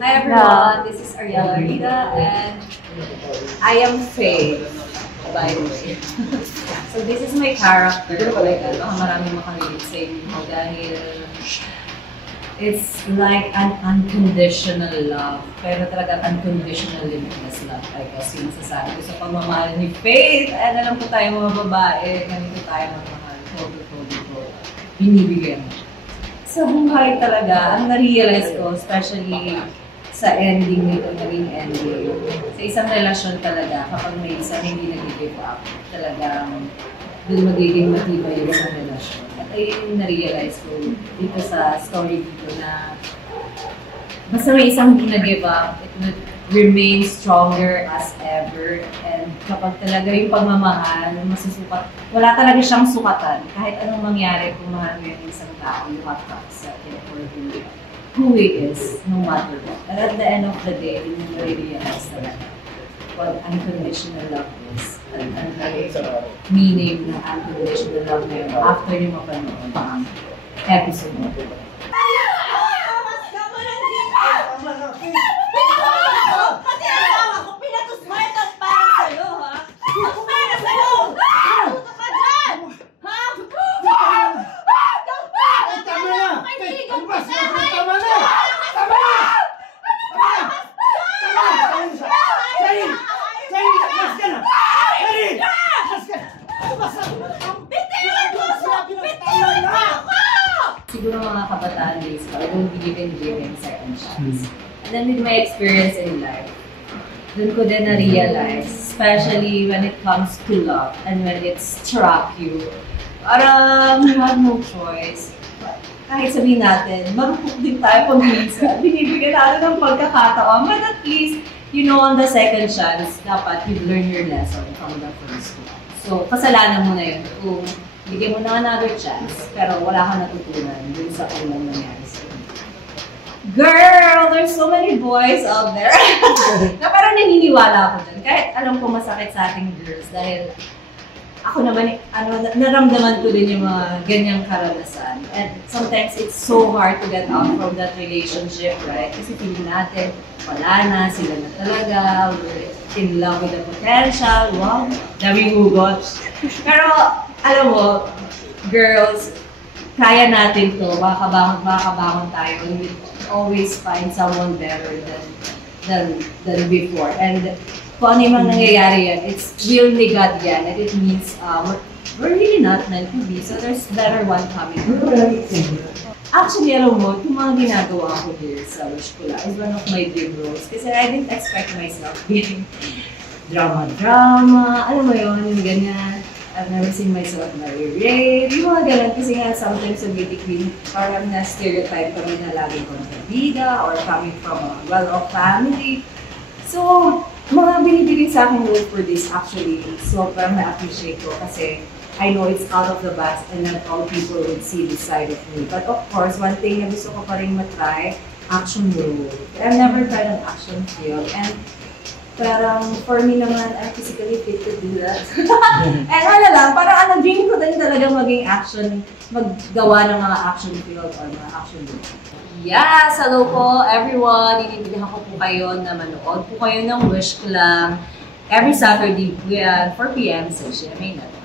Hi everyone, this is Ariella Rida and I am Faye, by the way. So this is my character. Baka maraming makarelate sa inyo dahil it's like an unconditional love. Pero talaga unconditional limitless love. I guess yung masasabi ko sa pagmamahal ni Faith. And alam ko tayo mga babae, ganito tayo magmahal. Todo. Binibigyan. Sa buhay talaga, ang na-realize ko, especially sa ending nito, naging ending. Sa isang relasyon talaga, kapag may isa hindi nag-give up, talagang doon magiging matibay yung isang relasyon. At ayun yung na-realize ko dito sa story dito na basta may isang hindi nag-give up, it would remain stronger as ever. And kapag talaga yung pagmamahal, masusukat, wala talaga siyang sukatan. Kahit anong mangyari kung mahal mo yung isang tao, you have to accept it for who he is, no matter what. And at the end of the day, you will realize talaga what unconditional love is. And the meaning ng unconditional love na yun after nyo mapanood ang episode mo. Siguro mga kabataan days ko, I don't believe in giving second chance. And then with my experience in life, dun ko din na-realize, especially when it comes to love and when it struck you, parang you have no choice. Kahit sabihin natin, marupok din tayo pag-minsan, binibigyan natin ng pagkakataon, but at least, you know, on the second chance, dapat you learn your lesson from the first one. So, kasalanan mo na yun kung bigyan mo na another chance, pero wala kang natutunan dun sa unang nangyari sa'yo. Girl! There's so many boys out there na parang naniniwala ako dun. Kahit alam ko masakit sa ating girls dahil ako naman, naramdaman ko din yung mga ganyang karanasan. And sometimes it's so hard to get out from that relationship, right? Kasi feeling natin, wala na, sila na talaga, we're in love with the potential, wow, daming hugot. Pero, alam mo, girls, kaya natin to, makakabangon tayo, and we always find someone better than before. And kung ano yung nangyayari yan, it's really God yan, and it means we're really not meant to be, so there's better one coming. Actually, alam mo, yung mga ginagawa ko here sa Wish Ko Lang is one of my dream roles. Kasi I didn't expect myself being drama, alam mo yun, yung ganyan. I've never seen myself very brave, yung mga ganun. Kasi nga, sometimes sa beauty queen, parang na-stereotype kami na laging kontrabida or coming from a well-off family. So, mga binibigay sa akin role for this actually, so parang na-appreciate ko kasi I know it's out of the box and not all people would see this side of me. But of course, one thing na gusto ko pa rin matry, action role. I've never tried an action film and parang for me naman, I'm physically fit to do that. And ano lang, parang dream ko din talaga maging action, maggawa ng mga action film or mga action movie. Yes! Hello po everyone! Iniintindihan ko po kayo na manood po kayo ng Wish Ko Lang every Saturday po yan, 4 PM sa GMA Network.